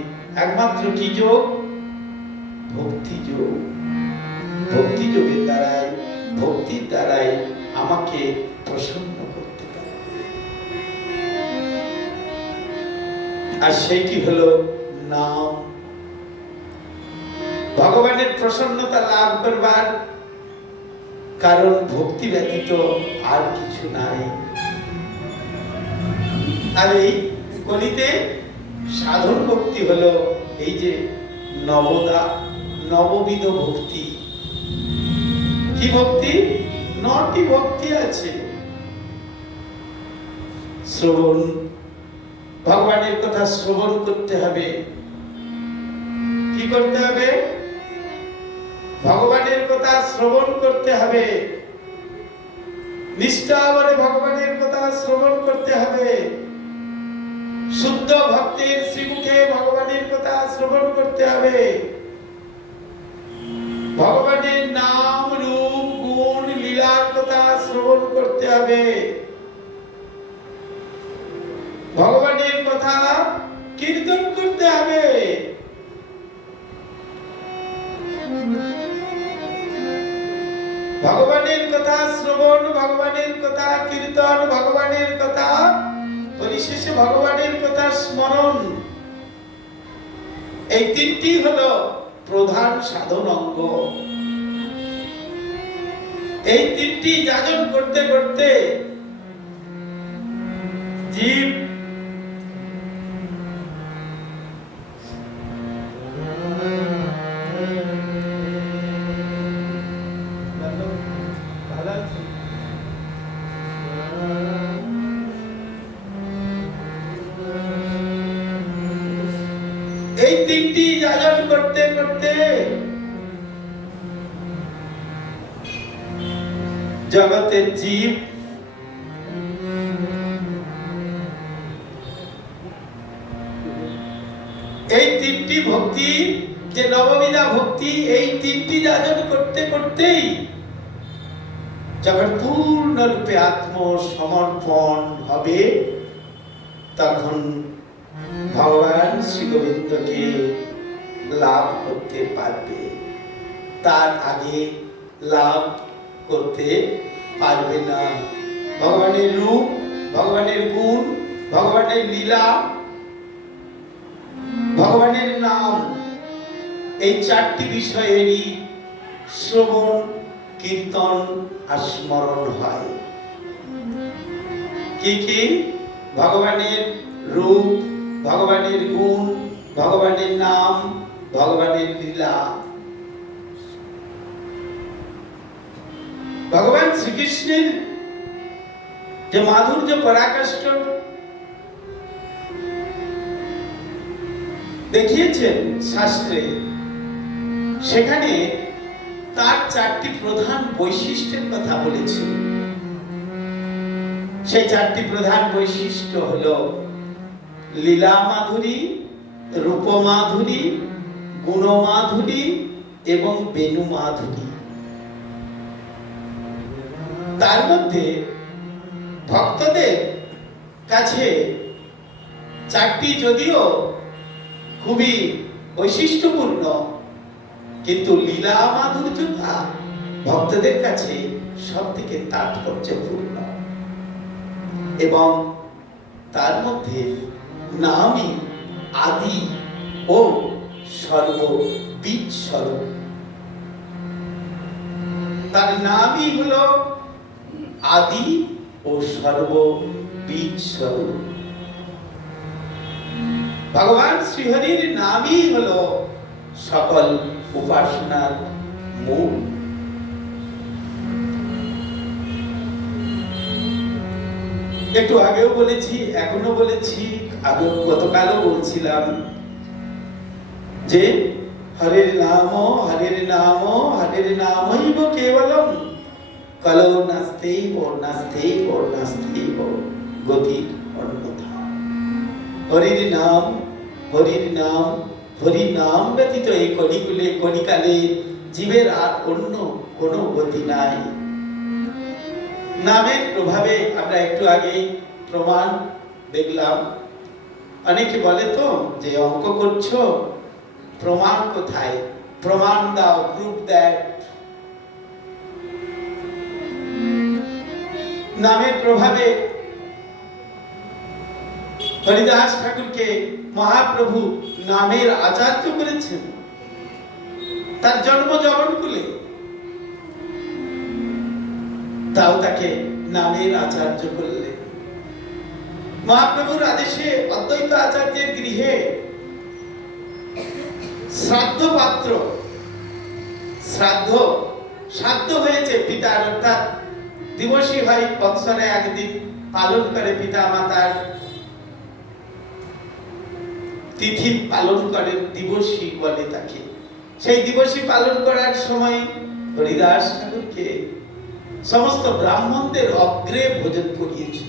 একমাত্র কি যোগ? ভক্তি যোগ। ভক্তি যোগের দ্বারাই, ভক্তির দ্বারাই আমাকে প্রসন্ন করতে পারে। আর সেইটি হলো নাম। ভগবানের প্রসন্নতা লাভ করবার কারণ ভক্তি ব্যতীত আর কিছু নাই। আর এই কলিতে সাধন ভক্তি হলো এই যে নববিধ ভক্তি। কি ভক্তি? 9টি ভক্তি আছে। শ্রবণ, ভগবানের কথা শ্রবণ করতে হবে। কি করতে হবে? ভগবানের কথা শ্রবণ করতে হবে। নিষ্ঠা ভরে ভগবানের কথা শ্রবণ করতে হবে। শুদ্ধ ভক্তের শ্রীমুখে ভগবানের কথা শ্রবণ করতে হবে। ভগবানের নাম, রূপ, গুণ, লীলার কথা শ্রবণ করতে হবে। ভগবানের কথা কীর্তন করতে হবে। ভগবানের কথা শ্রবণ, ভগবানের কথা কীর্তন, ভগবানের কথা পরিশেষে ভগবানের কথা স্মরণ, এই তিনটি হলো প্রধান সাধন অঙ্গ। এই তিনটি যাজন করতে করতে জীব এই তিনটি যাজন করতে করতে জগতের জীব এই তিনটি ভক্তি, যে নববিধা ভক্তি, এই তিনটি যাজন করতে করতেই যখন পূর্ণরূপে আত্মসমর্পণ হবে, তখন ভগবান শ্রী গোবিন্দকে লাভ করতে পারবে, তার আগে লাভ করতে পারবে না। ভগবানের রূপ, ভগবানের গুণ, ভগবানের লীলা, ভগবানের নাম, এই চারটি বিষয়েরই শ্রবণ, কীর্তন আর স্মরণ হয়। কি কি? ভগবানের রূপ, ভগবানের গুণ, ভগবানের নাম, ভগবানের লীলা। ভগবান শ্রীকৃষ্ণের যে মাধুর্য পরাকাষ্ঠ দেখিয়েছেন শাস্ত্রে, সেখানে তার চারটি প্রধান বৈশিষ্ট্যের কথা বলেছেন। সেই চারটি প্রধান বৈশিষ্ট্য হলো লীলা মাধুরী, রূপ মাধুরী, গুণ মাধুরী এবং বেণু মাধুরী। তার মধ্যে ভক্তদের কাছে চারটি যদিও খুবই বৈশিষ্ট্যপূর্ণ, কিন্তু লীলা মাধুর্যতা ভক্তদের কাছে সব থেকে তাৎপর্যপূর্ণ। এবং তার মধ্যে নামই আদি ও সর্ববীজ স্বরূপ। তার নামই হলো আদি ও সর্ববীজ স্বরূপ। ভগবান শ্রীহরির নামই হলো সকল উপাসনার মূল। একটু আগেও বলেছি, এখনো বলেছি, আগেও গতকালও বলছিলাম যে হরের নাম, হরের নাম, হরের নামৈব কেবলম কলো নাস্তেইব নাস্তেইব নাস্তেইব গতির অন্যথা। হরির নাম, হরির নাম, হরি নাম ব্যতীত এই কলিকুলে কলিকালে জীবের আর অন্য কোনো গতি নাই। নামের প্রভাবে আমরা একটু আগে প্রমাণ দেখলাম। অনেকে বলে তো যে অঙ্ক করছো, প্রমাণ কোথায়? প্রমাণ দাও, প্রুফ দ্যাট। নামের প্রভাবে হরিদাস ঠাকুরকে মহাপ্রভু নামের আচার্য করেছেন তার জন্ম জবনকুলে, তাও তাকে নামের আচার্য করলেন। মহাপ্রভুর আদেশে অদ্বৈত আচার্যের গৃহে শ্রাদ্ধ পাত্র, শ্রাদ্ধ হয়েছে পিতার, অর্থাৎ দিবসী হয় বৎসরে একদিন পালন করে পিতা মাতার তিথি পালন করে, দিবসী বলে তাকে। সেই দিবসী পালন করার সময় হরিদাস ঠাকুরকে সমস্ত ব্রাহ্মণদের অগ্রে ভোজন করিয়েছে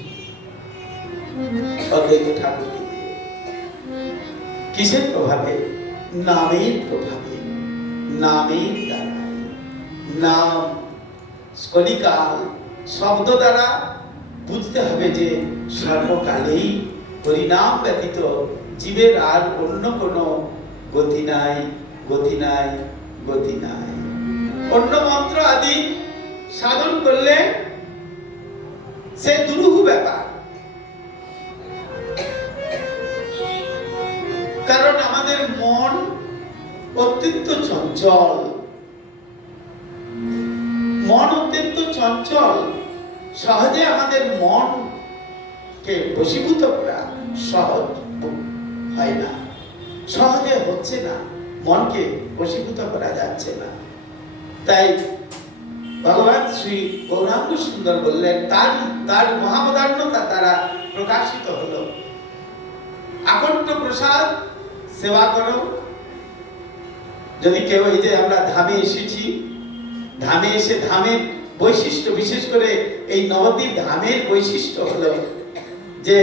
অদ্বৈত ঠাকুরকে। কিসের প্রভাবে? নামের প্রভাবে, নামের দ্বারা। নাম কলিকাল শব্দ দ্বারা বুঝতে হবে যে সর্বকালেই হরিনাম ব্যতীত জীবের আর অন্য কোনো গতি নাই, গতি নাই, গতি নাই। অন্য মন্ত্র আদি সাধন করলে সে দুরূহ ব্যাপার। কারণ আমাদের মন অত্যন্ত চঞ্চল, মন অত্যন্ত চঞ্চল। সহজে আমাদের মনকে বশীভূত করা সহজ হয় না, সহজে হচ্ছে না, মনকে বশীভূত করা যাচ্ছে না। তাই ভগবান শ্রী গৌরাঙ্গ সুন্দর বললেন, তার মহাবদান্যতা দ্বারা প্রকাশিত হলো। আকণ্ঠ প্রসাদ সেবা করো। যদি কেউ, এই যে আমরা ধামে এসেছি, ধামে এসে ধামের বৈশিষ্ট্য, বিশেষ করে এই নবদ্বীপ ধামের বৈশিষ্ট্য হলো যে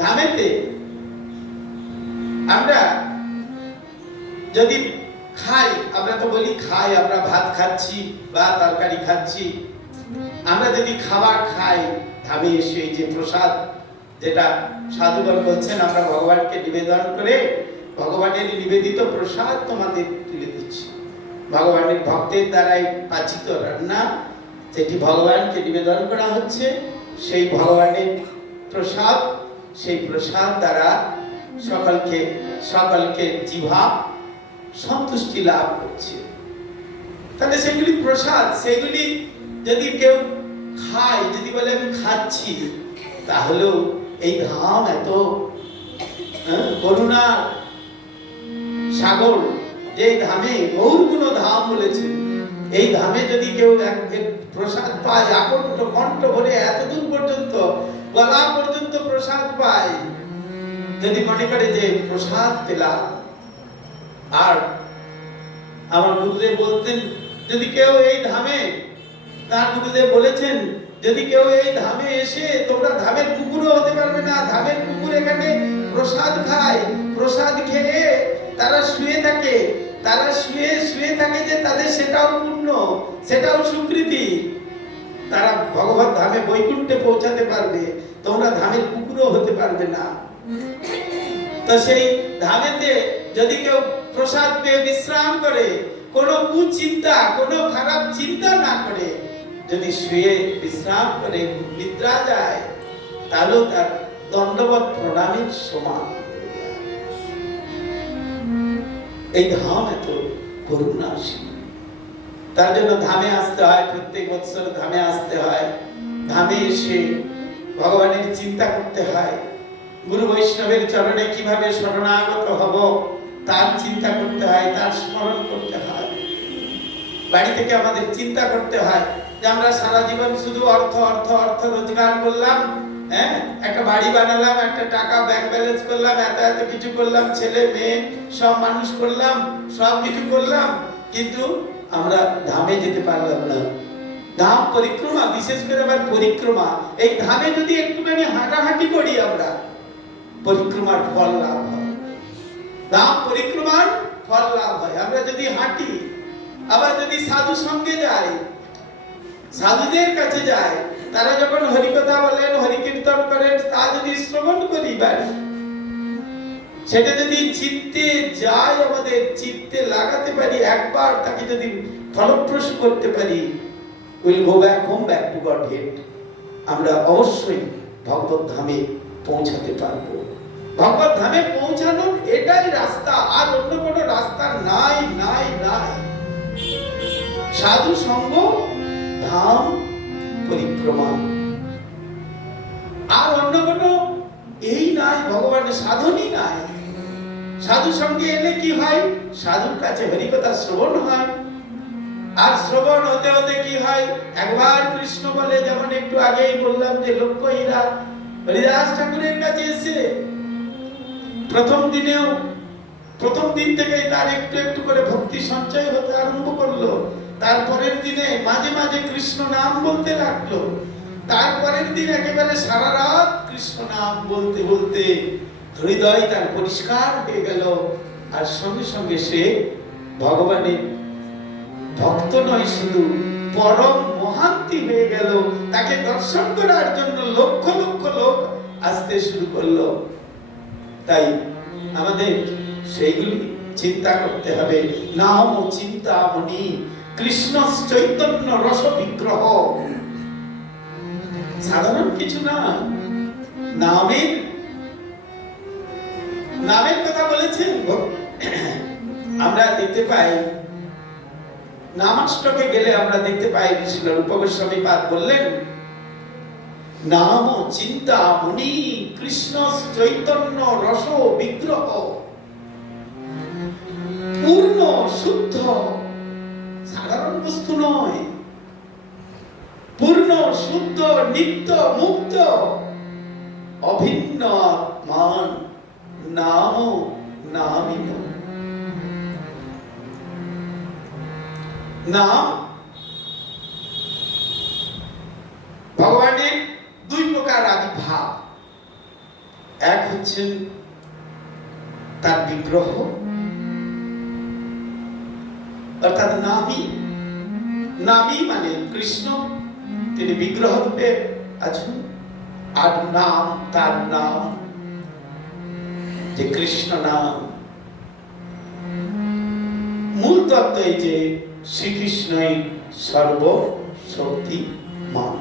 ধামেতে আমরা যদি খাই, আমরা তো বলি খাই, আমরা ভাত খাচ্ছি বা তরকারি খাচ্ছি, আমরা যদি খাবার খাই ধামে এসে, এই যে প্রসাদ যেটা সাধুগণ বলছেন আমরা ভগবানকে নিবেদন করে ভগবানের নিবেদিত প্রসাদ তোমাদের তুলে দিচ্ছি। ভগবানের ভক্তের দ্বারাই পাচিত রান্না, যেটি ভগবানকে নিবেদন করা হচ্ছে, সেই ভগবানের প্রসাদ, সেই প্রসাদ দ্বারা সকলকে জিহ্বা সন্তুষ্টি লাভ করছে। তাহলে সেগুলি প্রসাদ, সেগুলি যদি কেউ খায়, যদি বলে আমি খাচ্ছি, তাহলেও এই ধাম এত করুণা সাগর, যে ধামে গৌরগুণ ধাম বলেছেন, এই ধামে যদি কেউ প্রসাদ পায়, আকণ্ঠ কণ্ঠ ভরে এত দূর পর্যন্ত, গলা পর্যন্ত প্রসাদ পায়, যদি মনে করে যে প্রসাদ পেলাম। আর আমার গুরুদেব বলতেন, যদি কেউ এই ধামে, তার গুরুদেব বলেছেন, যদি কেউ এই ধামে এসে, তোমরা ধামের কুকুরও হতে পারবে না। ধামের কুকুর এখানে প্রসাদ খায়, প্রসাদ খেয়ে তারা শুয়ে থাকে, যে তাদের সেটাও পুণ্য, সেটাও স্বীকৃতি, তারা ভগবত ধামে বৈকুণ্ঠে পৌঁছাতে পারবে। তোমরা ধামের কুকুরও হতে পারবে না। তো সেই ধামেতে যদি কেউ প্রসাদ পেয়ে বিশ্রাম করে, কোনো কুচিন্তা, কোনো খারাপ চিন্তা না করে, যদি শুয়ে বিশ্রাম করে নিদ্রা যায়, তাহলেও তার দণ্ডবত প্রণামীর সমান। এই ধাম এত করুণাশীল, তার জন্য ধামে আসতে হয়, প্রত্যেক বছর ধামে আসতে হয়। ধামে এসে ভগবানের চিন্তা করতে হয়, গুরু বৈষ্ণবের চরণে কিভাবে শরণাগত হব তার চিন্তা করতে হয়, তার স্মরণ করতে হয়। বাড়ি থেকে আমাদের চিন্তা করতে হয় যে আমরা সারা জীবন শুধু অর্থ অর্থ অর্থ রোজগার করলাম, একটা বাড়ি বানালাম, একটা টাকা ব্যাংক ব্যালেন্স করলাম, এত কিছু করলাম, ছেলে মেয়ে সব মানুষ করলাম, সব কিছু করলাম, কিন্তু আমরা ধামে যেতে পারলাম না। ধাম পরিক্রমা, বিশেষ করে আবার পরিক্রমা, এই ধামে যদি একটুখানি হাঁটাহাঁটি করি, আমরা পরিক্রমার ফল লাভ হয়। ধাম পরিক্রমার ফল লাভ হয় আমরা যদি হাঁটি। আবার যদি সাধু সঙ্গে যাই, সাধুদের কাছে যাই, তারা যখন হরিকথা বলেন, হরিকীর্তন করেন, তা যদি শ্রবণ করি, সেটা যদি চিত্তে যায়, আমাদের চিত্তে লাগাতে পারি, একবার তাকে যদি ফলপ্রসূ করতে পারি, will go back home, back to Godhead. আমরা অবশ্যই ভগবত ধামে পৌঁছাতে পারবো। ভগবত ধামে পৌঁছানোর এটাই রাস্তা, আর অন্য কোনো রাস্তা নাই নাই নাই। সাধু সঙ্গ, ধাম পরিক্রমা, আর অন্য কোনো এই নাই, ভগবানের সাধনই নাই। সাধু সঙ্গে এলে কি হয়? সাধুর কাছে হরিকথা শ্রবণ হয়, আর শ্রবণ হতে হতে কি হয়? একবার কৃষ্ণ বলে, যেমন একটু আগেই বললাম যে লক্ষ্য হীরা হরিদাস ঠাকুরের কাছে এসে প্রথম দিন থেকেই তার একটু একটু করে ভক্তি সঞ্চয় হতে আরম্ভ করলো। তারপরের দিনে মাঝে মাঝে কৃষ্ণ নাম বলতে লাগলো। তারপরের দিন একেবারে সারা রাত কৃষ্ণ নাম বলতে বলতে হৃদয় তার পরিষ্কার হয়ে গেল, আর সঙ্গে সঙ্গে সে ভগবানের ভক্ত নয়, শুধু পরম মহান্তি হয়ে গেল। তাকে দর্শন করার জন্য লক্ষ লক্ষ লোক আসতে শুরু করলো। তাই আমাদের সেইগুলি চিন্তা করতে হবে। নাম চিন্তামণি কৃষ্ণ চৈতন্য রস বিগ্রহ, সাধারণ কিছু না। নামের কথা বলেছেন। আমরা দেখতে পাই, নামাষ্টকে গেলে আমরা দেখতে পাই, শ্রীল রূপ গোস্বামী পাদ বললেন, নাম চিন্তামণি কৃষ্ণ চৈতন্য রস বিগ্রহ, পূর্ণ শুদ্ধ, সাধারণ বস্তু নয়, পূর্ণ শুদ্ধ নিত্য মুক্ত অভিন্ন মান নাম নামিন। নাম ভগবানের দুই প্রকার আবির্ভাব। এক হচ্ছেন তার বিগ্রহ, অর্থাৎ নামী। নামী মানে কৃষ্ণ, তিনি বিগ্রহ রূপে আছেন। আর নাম, তার নাম যে কৃষ্ণ নাম, তত্ত্ব এই যে শ্রীকৃষ্ণই সর্বশক্তিমান,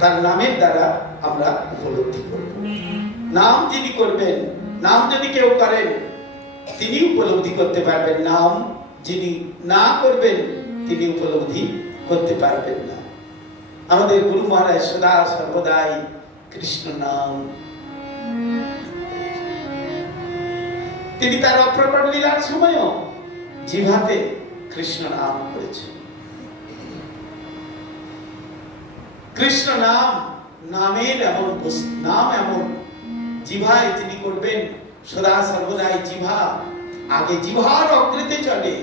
তার নামের দ্বারা আমরা উপলব্ধি করব। নাম যিনি করবেন, নাম যদি কেউ করেন তিনি উপলব্ধি করতে পারবেন, নাম যিনি না করবেন তিনি উপলব্ধি করতে পারবেন না। আমাদের গুরু মহারাজ সদা সর্বদাই কৃষ্ণ নাম, তিনি তার অপ্রকট লীলার সময়ও জিভাতে কৃষ্ণ নাম করেছেন। কৃষ্ণ নাম, নামের এমন নাম এমন জিভায় তিনি করবেন সদা সর্বদাই জিভা আগে, জিভার অগ্রেতে চলে।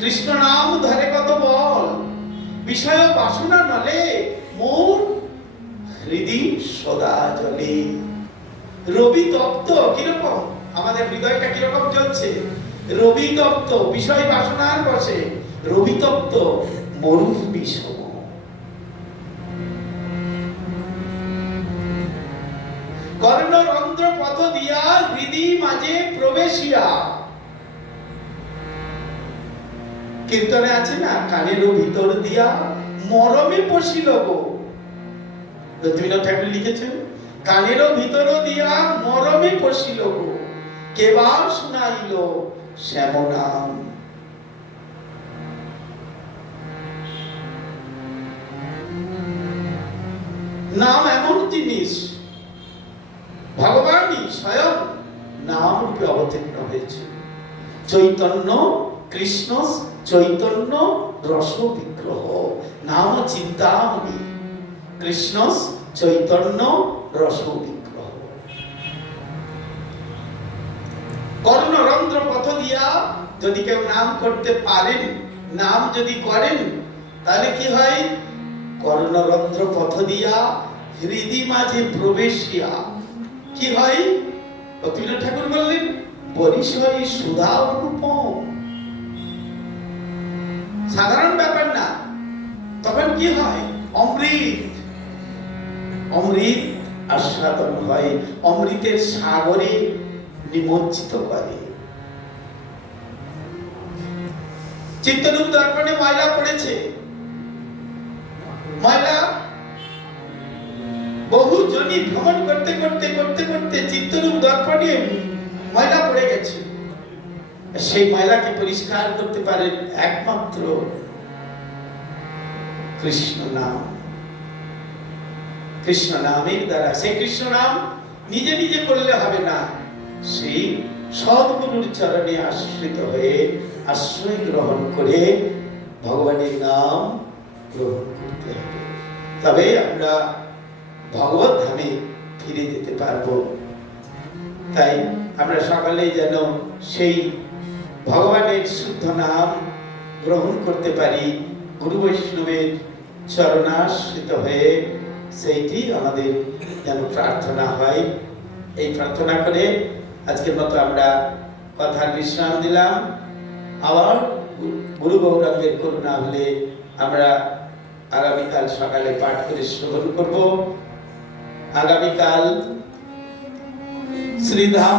কৃষ্ণ নাম ধরে কত বল, বিষয় বাসনা নলে মোর হৃদি সদা জলে। রবি তপ্ত কিরকম, আমাদের হৃদয়টা কিরকম চলছে? রবি তপ্ত, বিষয় বাসনার বসে রবি তপ্ত মরুভূমি সম। কর্ণরন্ধ্র পথ দিয়া হৃদি মাঝে প্রবেশিয়া, কীর্তনে আছে না, কানের ভিতর দিয়া মরমে পশিল গো। রবীন্দ্রনাথ ঠাকুর লিখেছেন, কানের ভিতর দিয়া মরমে পশিল গো, কেবার শুনাইল শ্যাম নাম। নাম এমন জিনিস, ভগবানই স্বয়ং নাম রূপে অবতীর্ণ হয়েছে। চৈতন্য কৃষ্ণ চৈতন্য রস বিগ্রহ, নাম চিন্তামণি কৃষ্ণ চৈতন্য রস বিগ্রহ। কর্ণরন্ধ্র পথ দিয়া যদি কেউ নাম করতে পারেন, নাম যদি করেন, তাহলে কি হয়? কর্ণরন্ধ্র পথ দিয়া হৃদি মাঝে প্রবেশিয়া কি হয়? রবীন্দ্রনাথ ঠাকুর বললেন, পরিসয় সুধা অনুপম। সাধারণ ব্যাপার না, তখন কি হয়? অমৃত, অমৃত আস্বাদন হয়, অমৃতের সাগরে নিমজ্জিত করে। চিত্তরূপ দর্পণে ময়লা পড়েছে, ময়লা বহু জনি ভ্রমণ করতে করতে করতে করতে চিত্তরূপ দর্পণে ময়লা পড়ে গেছে। সেই ময়লাকে পরিষ্কার করতে পারেন একমাত্র কৃষ্ণ নাম। কৃষ্ণ নামের দ্বারা, সেই কৃষ্ণ নাম নিজে নিজে করলে হবে না, সেই সদ্গুরুর চরণে আশ্রিত হয়ে আশ্রয় গ্রহণ করে ভগবানের নাম গ্রহণ করতে হবে, তবে আমরা ভগবত ধামে ফিরে যেতে পারবো। তাই আমরা সকলেই যেন সেই ভগবানের শুদ্ধ নাম গ্রহণ করতে পারি, গুরু বৈষ্ণবের চরণাশ্রিত হয়ে সেইটি আমাদের যেন প্রার্থনা হয়। এই প্রার্থনা করে আজকের মতো আমরা কথার বিশ্রাম দিলাম। আবার গুরু গৌরাঙ্গের করুণা হলে আমরা আগামীকাল সকালে পাঠ করে শ্রবণ করব। আগামীকাল শ্রীধাম